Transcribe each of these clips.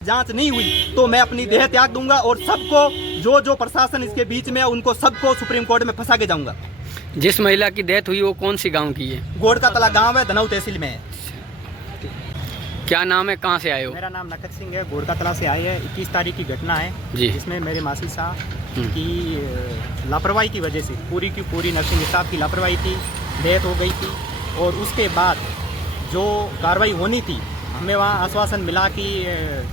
जांच नहीं हुई तो मैं अपनी देह त्याग दूंगा और सबको जो जो प्रशासन इसके बीच में है उनको सबको सुप्रीम कोर्ट में फंसा के जाऊंगा। जिस महिला की डेथ हुई वो कौन सी गांव की है? गोड़ का तला गांव है, धनऊ तहसील में है। क्या नाम है, कहाँ से आए हो? मेरा नाम नकद सिंह है, गोड़ का तला से आए है। 21 तारीख की घटना है जी। जिसमें मेरे मासी साहब की लापरवाही की वजह से पूरी की पूरी नर्सिंग स्टाफ की लापरवाही थी, डेथ हो गई थी। और उसके बाद जो कार्रवाई होनी थी हमें वहाँ आश्वासन मिला कि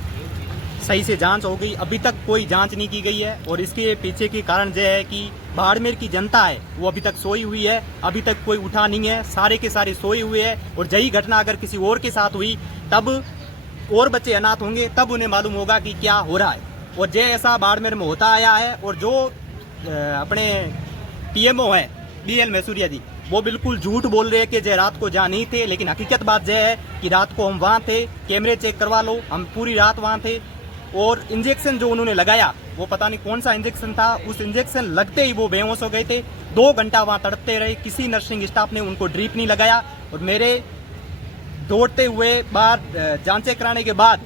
सही से जांच हो गई, अभी तक कोई जांच नहीं की गई है। और इसके पीछे की कारण यह है कि बाड़मेर की जनता है वो अभी तक सोई हुई है, अभी तक कोई उठा नहीं है, सारे के सारे सोए हुए हैं। और यही घटना अगर किसी और के साथ हुई तब और बच्चे अनाथ होंगे, तब उन्हें मालूम होगा कि क्या हो रहा है। और जो ऐसा बाड़मेर में होता आया है। और जो अपने पीएमओ है BL मैसूरिया जी, वो बिल्कुल झूठ बोल रहे हैं कि जय रात को जहाँ नहीं थे, लेकिन हकीकत बात यह है कि रात को हम वहाँ थे, कैमरे चेक करवा लो, हम पूरी रात वहाँ थे। और इंजेक्शन जो उन्होंने लगाया वो पता नहीं कौन सा इंजेक्शन था, उस इंजेक्शन लगते ही वो बेहोश हो गए थे। 2 घंटा वहाँ तड़पते रहे, किसी नर्सिंग स्टाफ ने उनको ड्रिप नहीं लगाया। और मेरे दौड़ते हुए बाद जांचें कराने के बाद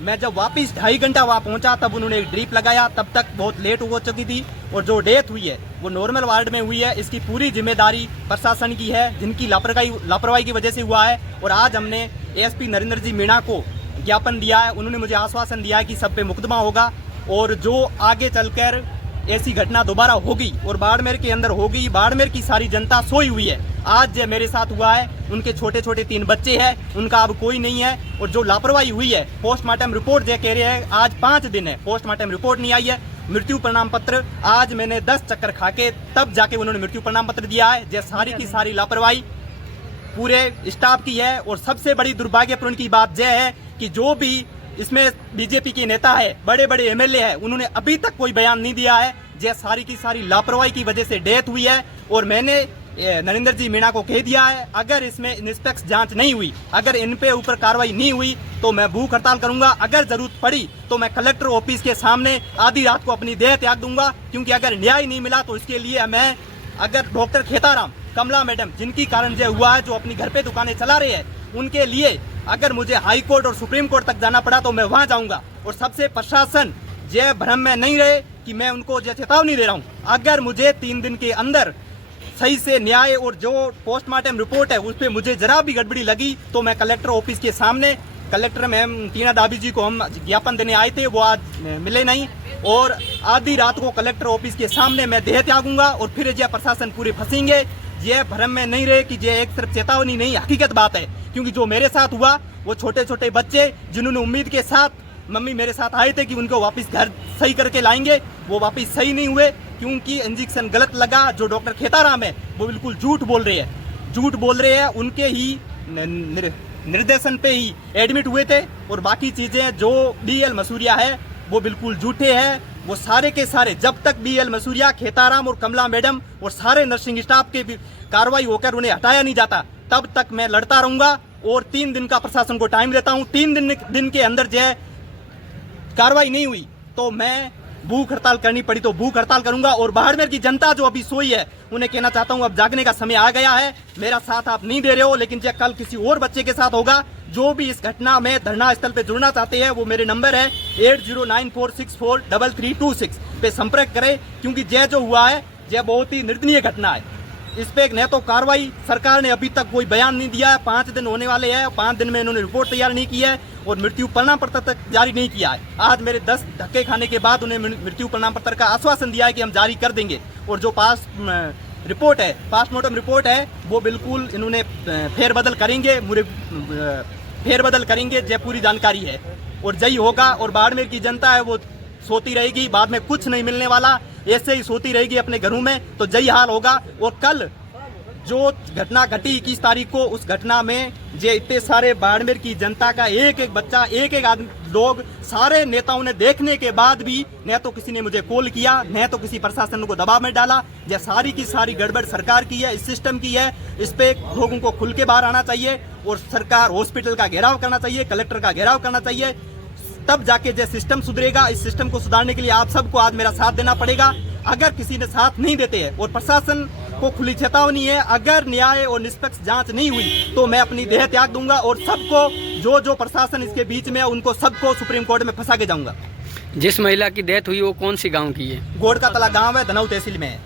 मैं जब वापस 2.5 घंटा वहाँ पहुँचा तब उन्होंने एक ड्रिप लगाया, तब तक बहुत लेट हो चुकी थी। और जो डेथ हुई है वो नॉर्मल वार्ड में हुई है। इसकी पूरी जिम्मेदारी प्रशासन की है, जिनकी लापरवाही की वजह से हुआ है। और आज हमने ASP नरेंद्र जी मीणा को ज्ञापन दिया है, उन्होंने मुझे आश्वासन दिया है कि सब पे मुकदमा होगा और जो आगे चलकर ऐसी घटना दोबारा होगी और बाड़मेर के अंदर होगी। बाड़मेर की सारी जनता सोई हुई है। आज जो मेरे साथ हुआ है, उनके छोटे छोटे 3 बच्चे हैं, उनका अब कोई नहीं है। और जो लापरवाही हुई है, पोस्टमार्टम रिपोर्ट जो कह रहे हैं आज 5 दिन है, पोस्टमार्टम रिपोर्ट नहीं आई है। मृत्यु प्रमाण पत्र आज मैंने 10 चक्कर खा के तब जाके उन्होंने मृत्यु प्रमाण पत्र दिया है। जो सारी की सारी लापरवाही पूरे स्टाफ की है। और सबसे बड़ी दुर्भाग्यपूर्ण की बात यह है कि जो भी इसमें बीजेपी के नेता है, बड़े बड़े MLA है, उन्होंने अभी तक कोई बयान नहीं दिया है। यह सारी की सारी लापरवाही की वजह से डेथ हुई है। और मैंने नरेंद्र जी मीणा को कह दिया है, अगर इसमें निष्पक्ष जांच नहीं हुई, अगर इन पे ऊपर कार्रवाई नहीं हुई तो मैं भूख हड़ताल करूंगा। अगर जरूरत पड़ी तो मैं कलेक्टर ऑफिस के सामने आधी रात को अपनी देह त्याग दूंगा। क्योंकि अगर न्याय नहीं मिला तो इसके लिए मैं, अगर डॉक्टर खेताराम, कमला मैडम, जिनकी कारण जो हुआ है, जो अपनी घर पे दुकानें चला रहे हैं, उनके लिए अगर मुझे हाई कोर्ट और सुप्रीम कोर्ट तक जाना पड़ा तो मैं वहां जाऊंगा। और सबसे प्रशासन ये भ्रम में नहीं रहे कि मैं उनको जो चेतावनी दे रहा हूं, अगर मुझे 3 दिन के अंदर सही से न्याय और जो पोस्टमार्टम रिपोर्ट है उस पर मुझे जरा भी गड़बड़ी लगी तो मैं कलेक्टर ऑफिस के सामने, कलेक्टर मैम टीना दाबी जी को हम ज्ञापन देने आए थे, वो आज मिले नहीं। और आधी रात को कलेक्टर ऑफिस के सामने मैं देह त्यागूंगा। और फिर यह प्रशासन पूरे फंसेंगे। ये भ्रम में नहीं रहे कि ये एक सिर्फ चेतावनी नहीं, हकीकत बात है। क्योंकि जो मेरे साथ हुआ, वो छोटे छोटे बच्चे जिन्होंने उम्मीद के साथ मम्मी मेरे साथ आए थे कि उनको वापस घर सही करके लाएंगे, वो वापस सही नहीं हुए क्योंकि इंजेक्शन गलत लगा। जो डॉक्टर खेताराम है वो बिल्कुल झूठ बोल रहे हैं, उनके ही निर्देशन पे ही एडमिट हुए थे। और बाकी चीजें जो BL मैसूरिया है वो बिल्कुल झूठे हैं। वो सारे के सारे, जब तक BL मैसूरिया, खेताराम और कमला मैडम और सारे नर्सिंग स्टाफ के कार्रवाई होकर उन्हें हटाया नहीं जाता, तब तक मैं लड़ता रहूंगा। और 3 दिन का प्रशासन को टाइम देता हूं। 3 दिन के अंदर जो कार्रवाई नहीं हुई तो मैं भूख हड़ताल करनी पड़ी तो भूख हड़ताल करूंगा। और बाड़मेर की जनता जो अभी सोई है उन्हें कहना चाहता हूं, अब जागने का समय आ गया है। मेरा साथ आप नहीं दे रहे हो, लेकिन जब कल किसी और बच्चे के साथ होगा, जो भी इस घटना में धरना स्थल पे जुड़ना चाहते हैं, वो मेरे नंबर है 8094643326 पे संपर्क करें। क्योंकि यह जो हुआ है यह बहुत ही निंदनीय घटना है। इस पे न तो कार्रवाई, सरकार ने अभी तक कोई बयान नहीं दिया है। 5 दिन होने वाले हैं, 5 दिन में इन्होंने रिपोर्ट तैयार नहीं की है और मृत्यु प्रमाण पत्र तक जारी नहीं किया है। आज मेरे 10 धक्के खाने के बाद उन्हें मृत्यु प्रमाण पत्र का आश्वासन दिया है कि हम जारी कर देंगे। और जो पोस्टमार्टम रिपोर्ट है वो बिल्कुल इन्होंने फेरबदल करेंगे, जो पूरी जानकारी है। और यही होगा। और बाड़मेर की जनता है वो सोती रहेगी, बाद में कुछ नहीं मिलने वाला, ऐसे ही सोती रहेगी अपने घरों में, तो यही हाल होगा। और कल जो घटना घटी 21 तारीख को, उस घटना में जे इतने सारे बाड़मेर की जनता का एक एक बच्चा, एक एक आदमी, लोग, सारे नेताओं ने देखने के बाद भी न तो किसी ने मुझे कॉल किया, न तो किसी प्रशासन को दबाव में डाला। यह सारी की सारी गड़बड़ सरकार की है, इस सिस्टम की है। इस पे लोगों को खुल के बाहर आना चाहिए और सरकार हॉस्पिटल का घेराव करना चाहिए, कलेक्टर का घेराव करना चाहिए, तब जाके जो सिस्टम सुधरेगा। इस सिस्टम को सुधारने के लिए आप सबको आज मेरा साथ देना पड़ेगा। अगर किसी ने साथ नहीं देते हैं और प्रशासन को खुली चेतावनी है, अगर न्याय और निष्पक्ष जांच नहीं हुई तो मैं अपनी देह त्याग दूंगा और सबको जो जो प्रशासन इसके बीच में है उनको सबको सुप्रीम कोर्ट में फंसा के जाऊंगा। जिस महिला की डेथ हुई वो कौन सी गांव की है? गोड़ का तला गांव है, धनऊ तहसील में है।